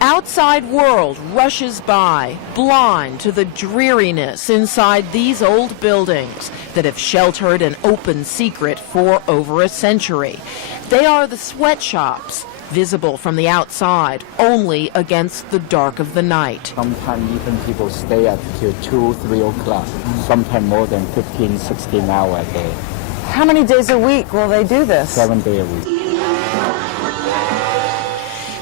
outside world rushes by, blind to the dreariness inside these old buildings that have sheltered an open secret for over a century. They are the sweatshops, visible from the outside only against the dark of the night. Sometimes even people stay up till 2, 3 o'clock, sometimes more than 15, 16 hours a day. How many days a week will they do this? 7 days a week.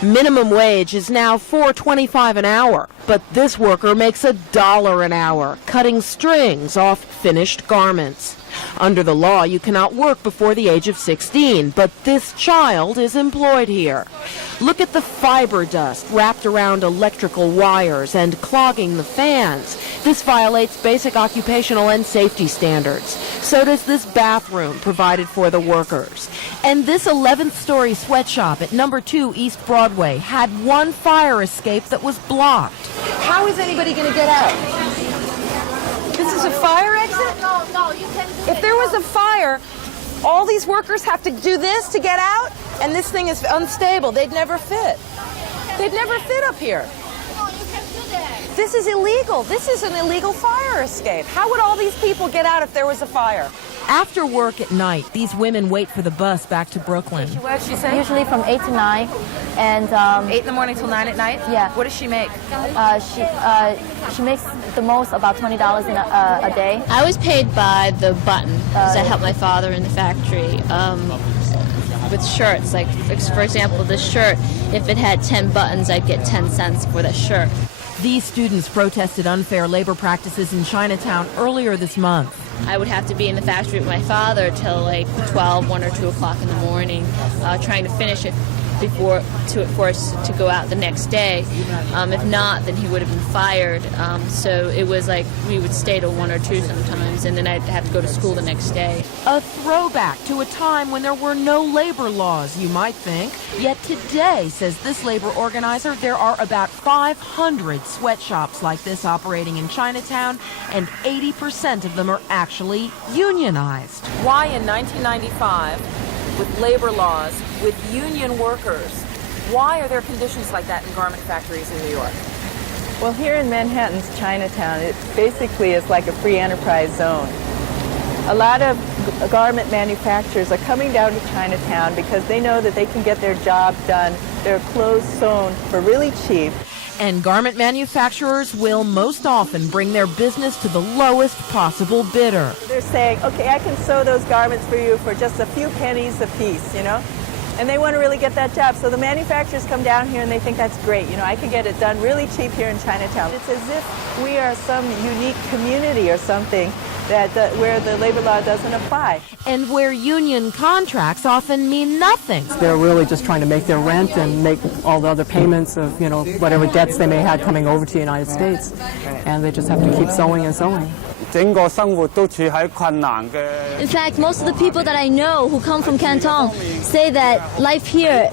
Minimum wage is now $4.25 an hour, but this worker makes $1 an hour, cutting strings off finished garments. Under the law, you cannot work before the age of 16, but this child is employed here. Look at the fiber dust wrapped around electrical wires and clogging the fans. This violates basic occupational and safety standards. So does this bathroom provided for the workers. And this 11th-story sweatshop at number 2 East Broadway had one fire escape that was blocked. How is anybody going to get out? This is a fire exit? No, you can do it. If there was a fire, all these workers have to do this to get out? And this thing is unstable. They'd never fit. They'd never fit up here. No, you can do that. This is illegal. This is an illegal fire escape. How would all these people get out if there was a fire? After work at night, these women wait for the bus back to Brooklyn. What did she say? Usually from 8 to 9, and 8 in the morning till 9 at night? Yeah. What does she make? She makes the most, about $20 a day. I was paid by the button because I helped my father in the factory with shirts. Like, for example, this shirt, if it had 10 buttons, I'd get 10 cents for that shirt. These students protested unfair labor practices in Chinatown earlier this month. I would have to be in the factory with my father till like 12, 1 or 2 o'clock in the morning, trying to finish it for us to go out the next day. If not, then he would have been fired. So it was like we would stay till 1 or 2 sometimes, and then I'd have to go to school the next day. A throwback to a time when there were no labor laws, you might think. Yet today, says this labor organizer, there are about 500 sweatshops like this operating in Chinatown, and 80% of them are actually unionized. Why in 1995, with labor laws, with union workers, why are there conditions like that in garment factories in New York? Well, here in Manhattan's Chinatown, it basically is like a free enterprise zone. A lot of garment manufacturers are coming down to Chinatown because they know that they can get their job done, their clothes sewn for really cheap. And garment manufacturers will most often bring their business to the lowest possible bidder. They're saying, okay, I can sew those garments for you for just a few pennies a piece, you know? And they want to really get that job. So the manufacturers come down here and they think that's great. You know, I can get it done really cheap here in Chinatown. It's as if we are some unique community or something that where the labor law doesn't apply. And where union contracts often mean nothing. They're really just trying to make their rent and make all the other payments of, you know, whatever debts they may have coming over to the United States. And they just have to keep sewing and sewing. In fact, most of the people that I know who come from Canton say that life here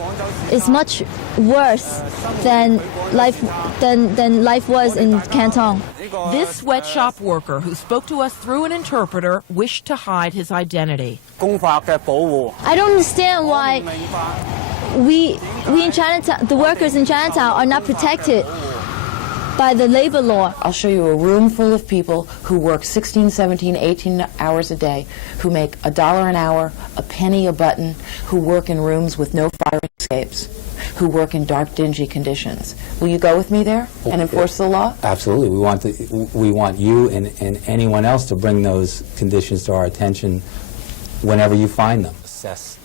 is much worse than life was in Canton. This sweatshop worker who spoke to us through an interpreter wished to hide his identity. I don't understand why we in Chinatown, the workers in Chinatown, are not protected by the labor law. I'll show you a room full of people who work 16, 17, 18 hours a day, who make $1 an hour, a penny a button, who work in rooms with no fire escapes, who work in dark, dingy conditions. Will you go with me there and enforce the law? Absolutely. We want you and anyone else to bring those conditions to our attention whenever you find them.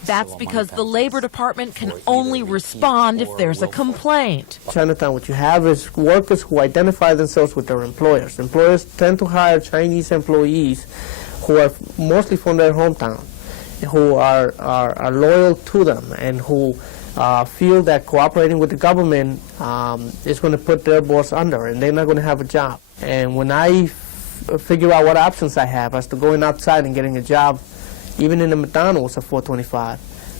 That's because the Labor Department can only respond if there's a complaint. Chinatown, what you have is workers who identify themselves with their employers. Employers tend to hire Chinese employees who are mostly from their hometown, who are loyal to them, and who feel that cooperating with the government is going to put their boss under, and they're not going to have a job. And when I figure out what options I have as to going outside and getting a job, even in the McDonald's at $4.25,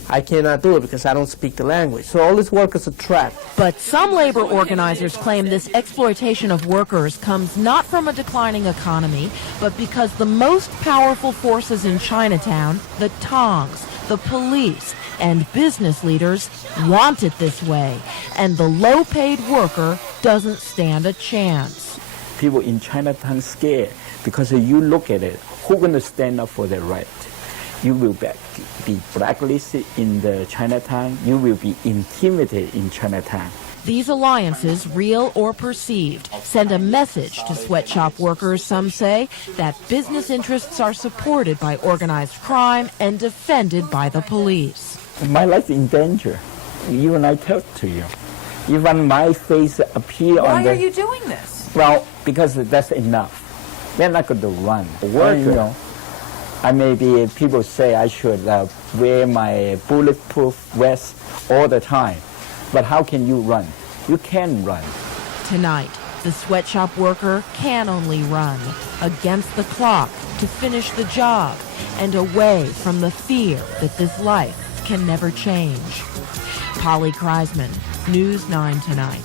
I cannot do it because I don't speak the language. So all these workers are trapped. But some labor organizers claim this exploitation of workers comes not from a declining economy, but because the most powerful forces in Chinatown, the Tongs, the police, And business leaders want it this way, and the low-paid worker doesn't stand a chance. People in Chinatown scared because you look at it, who's going to stand up for their right? You will be blacklisted in the Chinatown. You will be intimidated in Chinatown. These alliances, real or perceived, send a message to sweatshop workers, some say, that business interests are supported by organized crime and defended by the police. My life in danger. Even I tell to you. Even my face appear on the... Why are you doing this? Well, because that's enough. They're not going to run. Worker. I maybe people say I should wear my bulletproof vest all the time. But how can you run? You can run. Tonight, the sweatshop worker can only run against the clock to finish the job and away from the fear that this life can never change. Polly Kreisman, News 9 Tonight.